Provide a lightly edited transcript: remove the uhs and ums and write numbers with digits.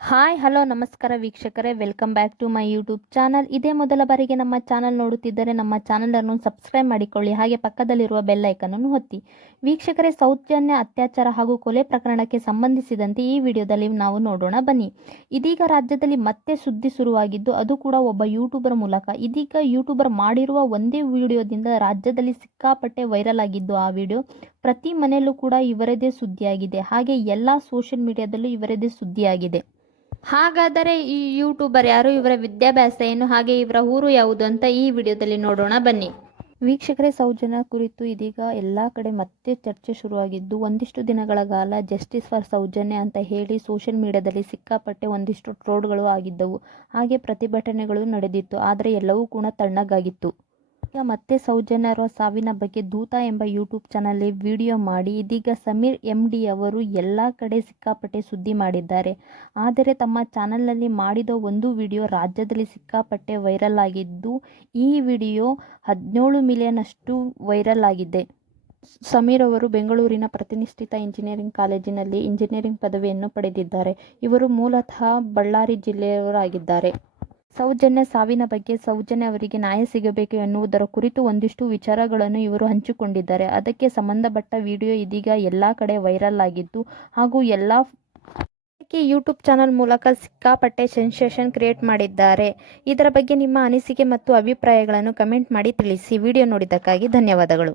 Hi hello ನಮಸ್ಕಾರ ವೀಕ್ಷಕರೇ, welcome back to my YouTube channel. ಇದೇ ಮೊದಲ ಬಾರಿಗೆ ನಮ್ಮ ಚಾನಲ್ ನೋಡುತ್ತಿದ್ದರೆ ನಮ್ಮ ಚಾನಲನ್ನು ಸಬ್ಸ್ಕ್ರೈಬ್ ಮಾಡಿಕೊಳ್ಳಿ, ಹಾಗೆ ಪಕ್ಕದಲ್ಲಿರುವ ಬೆಲ್ ಐಕನನ್ನು ಒತ್ತಿ. ವೀಕ್ಷಕರೇ, ಸೌಜನ್ಯ ಅತ್ಯಾಚಾರ ಹಾಗೂ ಕೊಲೆ ಪ್ರಕರಣಕ್ಕೆ ಸಂಬಂಧಿಸಿದಂತೆ ಈ ವಿಡಿಯೋದಲ್ಲಿ ನಾವು ನೋಡೋಣ ಬನ್ನಿ. ಇದೀಗ ರಾಜ್ಯದಲ್ಲಿ ಮತ್ತೆ ಸುದ್ದಿ ಶುರುವಾಗಿದ್ದು, ಅದು ಕೂಡ ಒಬ್ಬ ಯೂಟ್ಯೂಬರ್ ಮೂಲಕ. ಇದೀಗ ಯೂಟ್ಯೂಬರ್ ಮಾಡಿರುವ ಒಂದೇ ವಿಡಿಯೋದಿಂದ ರಾಜ್ಯದಲ್ಲಿ ಸಿಕ್ಕಾಪಟ್ಟೆ ವೈರಲ್ ಆಗಿದ್ದು ಆ ವಿಡಿಯೋ ಪ್ರತಿ ಮನೆಯಲ್ಲೂ ಕೂಡ ಇವರದೇ ಸುದ್ದಿಯಾಗಿದೆ, ಹಾಗೆ ಎಲ್ಲ ಸೋಷಿಯಲ್ ಮೀಡಿಯಾದಲ್ಲೂ ಇವರದೇ ಸುದ್ದಿಯಾಗಿದೆ. ಹಾಗಾದರೆ ಈ ಯೂಟ್ಯೂಬರ್ ಯಾರು, ಇವರ ವಿದ್ಯಾಭ್ಯಾಸ ಏನು, ಹಾಗೆ ಇವರ ಊರು ಯಾವುದು ಅಂತ ಈ ವಿಡಿಯೋದಲ್ಲಿ ನೋಡೋಣ ಬನ್ನಿ. ವೀಕ್ಷಕರೇ, ಸೌಜನ್ಯ ಕುರಿತು ಇದೀಗ ಎಲ್ಲ ಕಡೆ ಮತ್ತೆ ಚರ್ಚೆ ಶುರುವಾಗಿದ್ದು, ಒಂದಿಷ್ಟು ದಿನಗಳ ಕಾಲ ಜಸ್ಟಿಸ್ ಫಾರ್ ಸೌಜನ್ಯ ಅಂತ ಹೇಳಿ ಸೋಷಿಯಲ್ ಮೀಡಿಯಾದಲ್ಲಿ ಸಿಕ್ಕಾಪಟ್ಟೆ ಒಂದಿಷ್ಟು ಟ್ರೋಲ್ಗಳು ಆಗಿದ್ದವು, ಹಾಗೆ ಪ್ರತಿಭಟನೆಗಳು ನಡೆದಿತ್ತು. ಆದರೆ ಎಲ್ಲವೂ ಕೂಡ ತಣ್ಣಗಾಗಿತ್ತು. ಈಗ ಮತ್ತೆ ಸೌಜನ್ಯರ ಸಾವಿನ ಬಗ್ಗೆ ದೂತ ಎಂಬ ಯೂಟ್ಯೂಬ್ ಚಾನಲ್ ವಿಡಿಯೋ ಮಾಡಿ ಇದೀಗ ಸಮೀರ್ MD ಅವರು ಎಲ್ಲ ಕಡೆ ಸಿಕ್ಕಾಪಟ್ಟೆ ಸುದ್ದಿ ಮಾಡಿದ್ದಾರೆ. ಆದರೆ ತಮ್ಮ ಚಾನಲ್ನಲ್ಲಿ ಮಾಡಿದ ಒಂದು ವಿಡಿಯೋ ರಾಜ್ಯದಲ್ಲಿ ಸಿಕ್ಕಾಪಟ್ಟೆ ವೈರಲ್ ಆಗಿದ್ದು, ಈ ವಿಡಿಯೋ 17 ಮಿಲಿಯನ್ ಅಷ್ಟು ವೈರಲ್ ಆಗಿದೆ. ಸಮೀರ್ ಅವರು ಬೆಂಗಳೂರಿನ ಪ್ರತಿಷ್ಠಿತ ಇಂಜಿನಿಯರಿಂಗ್ ಕಾಲೇಜಿನಲ್ಲಿ ಇಂಜಿನಿಯರಿಂಗ್ ಪದವಿಯನ್ನು ಪಡೆದಿದ್ದಾರೆ. ಇವರು ಮೂಲತಃ ಬಳ್ಳಾರಿ ಜಿಲ್ಲೆಯವರಾಗಿದ್ದಾರೆ. ಸೌಜನ್ಯ ಸಾವಿನ ಬಗ್ಗೆ ಸೌಜನ್ಯ ಅವರಿಗೆ ನ್ಯಾಯ ಸಿಗಬೇಕು ಎನ್ನುವುದರ ಕುರಿತು ಒಂದಿಷ್ಟು ವಿಚಾರಗಳನ್ನು ಇವರು ಹಂಚಿಕೊಂಡಿದ್ದಾರೆ. ಅದಕ್ಕೆ ಸಂಬಂಧಪಟ್ಟ ವಿಡಿಯೋ ಇದೀಗ ಎಲ್ಲ ಕಡೆ ವೈರಲ್ ಆಗಿದ್ದು, ಹಾಗೂ ಎಲ್ಲ ಯೂಟ್ಯೂಬ್ ಚಾನಲ್ ಮೂಲಕ ಸಿಕ್ಕಾಪಟ್ಟೆ ಸೆನ್ಸೇಷನ್ ಕ್ರಿಯೇಟ್ ಮಾಡಿದ್ದಾರೆ. ಇದರ ಬಗ್ಗೆ ನಿಮ್ಮ ಅನಿಸಿಕೆ ಮತ್ತು ಅಭಿಪ್ರಾಯಗಳನ್ನು ಕಮೆಂಟ್ ಮಾಡಿ ತಿಳಿಸಿ. ವಿಡಿಯೋ ನೋಡಿದ್ದಕ್ಕಾಗಿ ಧನ್ಯವಾದಗಳು.